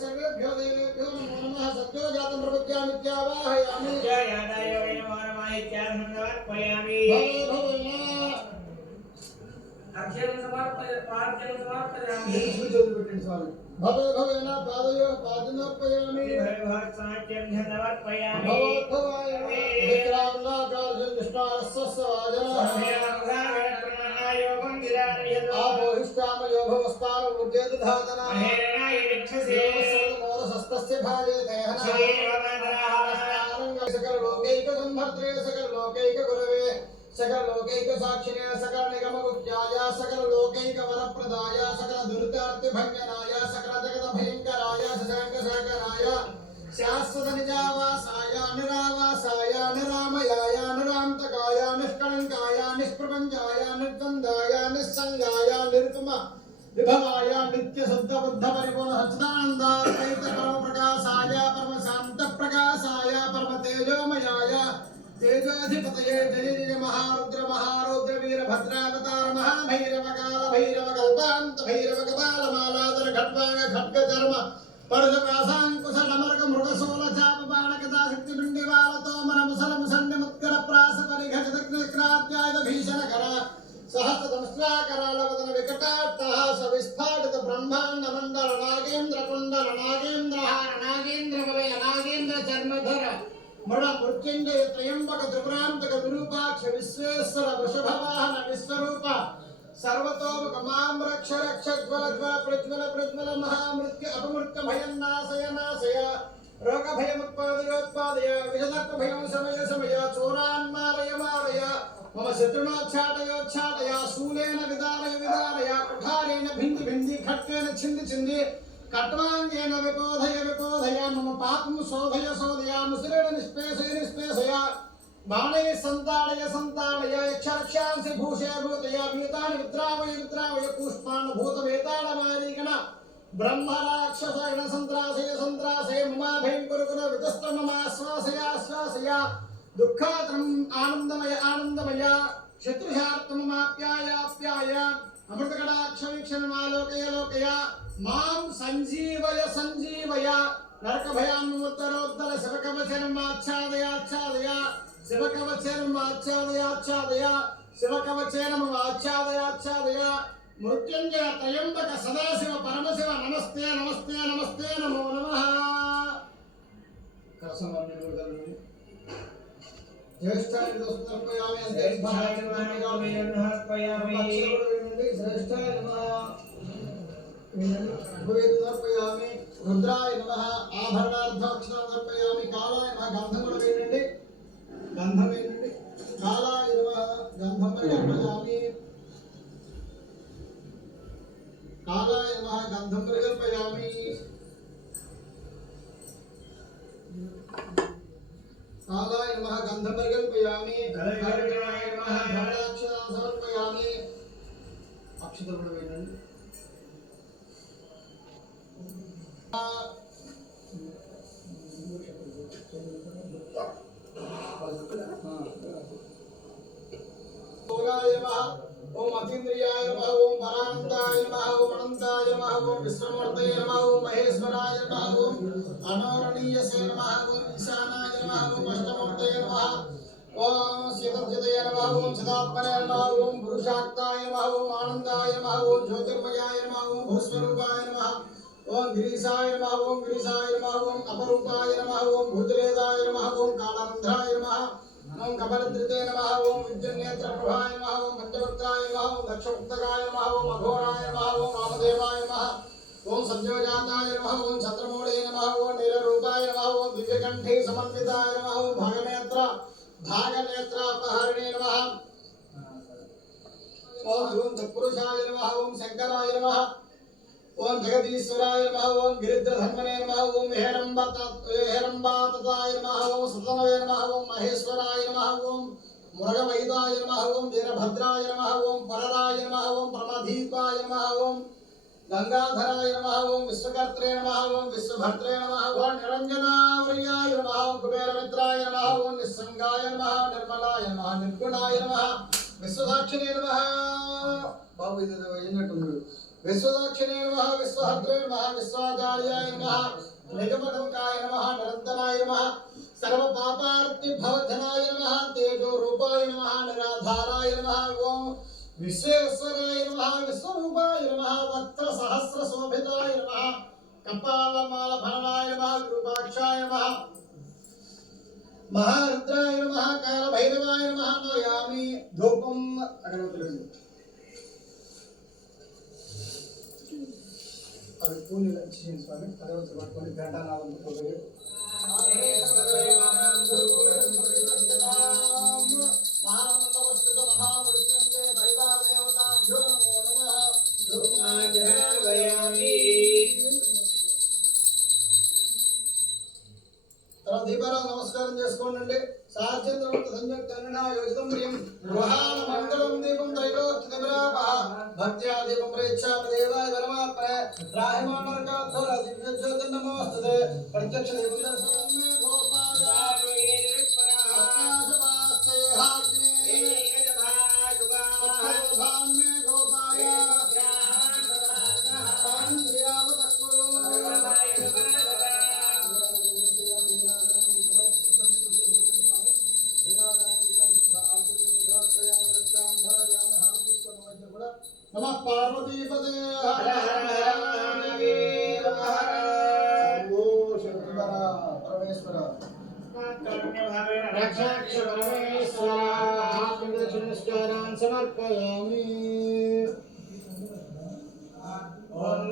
सर्वेभ्यो देवेभ्यो नमो नमः सत्यो जातं प्रपद्या मिथ्यावाहयामि जयादाय नमो नमः इत्यानन्दवत्पयामि अक्षरं समर्पय पाद्यं समर्पयामि भवे भवेन पादयो पादनर्पयामि। भवे भवत्साख्यं धनवत्पयामि भवत्भवाय आपोहिष्टामयोभवस्तारवृद्धे सकल मोरसस्तस्य सकल सकललोकैकसंभर्त्रे सकल सकललोकैकसाक्षिणे सकलनिगममुख्याय सकललोकैकवरप्रदाय सकलदुरितार्थिभञ्जनाय सकलजगदभयङ्कराय शशाङ्कशेखराय నిష్కళంకాయ నిష్ప్రపంచాయ నిర్బంధాయ నిస్సంగాయ నిరుపమ విభవాయ నిత్య శుద్ధ బుద్ధ పరిపూర్ణ సచ్చిదానందాద్వైత పరమ ప్రకాశాయ పరమ శాంత ప్రకాశాయ పరమ తేజోమయాయ తేజాధిపతయే జయ జయ మహారుద్ర మహారుద్ర వీర భద్రావతార మహాభైరవ కాల భైరవ కల్పాంత భైరవ కపాల మాలాదర ఖడ్వాగ ఖడ్గ చర్మ పరజ ప్రాసాంకుశ నమరక మృగశూల చాప బాణక దాశక్తి పిండి వాలతో మన ముసల ముసల భీషణకర సహస్రసంస్రాకరాలవదన వికటార్థ సవిస్ఫాటిత బ్రహ్మాండ మండల నాగేంద్ర కుండల నాగేంద్రహార నాగేంద్ర వలయ నాగేంద్ర చర్మధర మృణ మృత్యుంజయ త్రయంబక త్రిపురాంతక మమ శత్రునోచ్చాటయోచ్చాటయా శూలేన విదారయ విదారయ కుఠారేణ భింది భింది ఖట్కేన చింది చింది కట్వాంగేన విబోధయ విబోధయ మమ పాపం శోధయ శోధయ ముసిరేణ నిష్పేశయ నిష్పేశయ బాణై సంతాడయ సంతాడయ యక్షరక్షాంసి భూషయ భూతయ మిగతాని విద్రావయ విద్రావయ పుష్పాణ భూత వేతాళ మారీగణ బ్రహ్మ సంత్రాసయ సంత్రాసయ మమాభయం కురు కురు మమ ఆశ్వాసయ ఆశ్వాసయ దుఃఖాతరం ఆనందమయ ఆనందమయ శత్రుశాత్తమమాప్యాయాప్యాయ అమృతకటాక్షవీక్షణమాలోకయ లోకయ మాం సంజీవయ సంజీవయ నరకభయాన్ముత్తరోత్తర శివకవచనం ఆచ్ఛాదయాచ్ఛాదయ శివకవచనం ఆచ్ఛాదయాచ్ఛాదయ శివకవచనం ఆచ్ఛాదయాచ్ఛాదయ మృత్యుంజయ త్రయంబక సదాశివ పరమశివ నమస్తే నమస్తే నమస్తే నమో నమ కరసం జ్యేష్ఠాయ దోస్తర్పయామి జ్యేష్ఠాయ శ్రేష్ఠాయ నమః ఉపవేదర్పయామి రుద్రాయ నమః ఆభరణార్థాక్షరం సమర్పయామి కాలాయ నమః గంధం కూడా వేయండి గంధం వేయండి కాలాయ నమః గంధం పరికల్పయామి కాలాయ నమః గంధం పరికల్పయామి. కాలాయ నమః గంధం పరికల్పయామి కలయుగాయ నమః ధవళాక్షరం సమర్పయామి అక్షతలు కూడా వేయండి ఓం అతీంద్రియాయ నమః ఓం పరానందాయ నమః ఓం అనంతాయ నమః ఓం విశ్వమూర్తయ నమః ఓం మహేశ్వరాయ నమః ఓం అనోరణీయసే నమః ఓం ఈశానాయ నమః ఓం అష్టమూర్తయ నమః ఓం సీతజితయ నమః ఓం చిదాత్మనే నమః ఓం పురుషాక్తాయ నమః ఓం ఆనందాయ నమః ఓం జ్యోతిర్మయాయ నమః ఓం భూస్వరూపాయ నమః ఓం గిరీశాయ నమః ఓం గిరీశాయ నమః ఓం అపరూపాయ నమః ఓం భూతలేదాయ ఓం ఓం ఓం ఓం ఓం దక్షముక్తకాయ ఓం అఘోరాయ ఓం వామదేవాయ నమః ఓం సత్యోజాతాయ నమ ఓం చంద్రమౌళే నమ ఓం నీలరూపాయ నమ ఓం దివ్యకంఠే సమన్వితాయ నమ ఓం భాగనేత్ర భాగనేత్రాపహరిణే నమ ఓం ఓం తత్పురుషాయ నమ ఓం శంకరాయ నమ ఓం జగదీశ్వరాయ నమ ఓం గిరిద్రధర్మనే నమ ఓం హేరంబత హేరంబాతతాయ నమః ఓం సతనవే నమ ఓం మహేశ్వరాయ నమ ఓం మృగవైదాయ నమ ఓం వీరభద్రాయ నమ ఓం పరరాయ నమ ఓం ప్రమధీపాయ నమ ఓం గంగాధరాయ నమ ఓం విశ్వకర్త్రే నమః ఓం విశ్వభద్రే నమః ఓం నిరంజనావర్యాయ నమ ఓం కుబేరమిత్రాయ నమ ఓం నిస్సంగాయ నమ నిర్మలాయ నమ నిర్గుణాయ నమ విశ్వసాక్షినే నమ బాబు ఇది ఏదో అయినట్టుంది విశ్వసాక్షినే నమ విశ్వహద్రే నమ విశ్వాచార్యాయ నమ నిగమకంకాయ నమ నిరంతరాయ నమ సర్వ పాపార్థి భవధనాయ నమ తేజో రూపాయ నమ నిరాధారాయ నమ ఓం విశ్వేశ్వరాయ నమ విశ్వరూపాయ నమ వక్త్ర సహస్ర శోభితాయ నమ కపాలమాల భరణాయ నమ రూపాక్షాయ నమ మహారుద్రాయ నమ కాల భైరవాయ నమ నయామి ధూపం అగరవతులండి అవి పూలు చేయండి స్వామి అగరవతులు పట్టుకొని ఘంటానాదం తర్వాత నమస్కారం చేసుకోండి సార్చంద్రవృత్త సంయుక్త అన్న యోజితం ప్రియం గృహాన మంగళం దీపం భక్త్యా దీపం ప్రేచ్ఛామి దేవాయ పరమాత్మనే. రాహిమానరకాధోర నమోస్తుతే ప్రత్యక్ష దీపం దర్శనం మే గోపాయ నమ పార్వతీపదే హర శంకర పరమేశ్వర. రక్షాక్ష పరమేశ్వర. నమస్కారాన్ సమర్పయామి. ఓం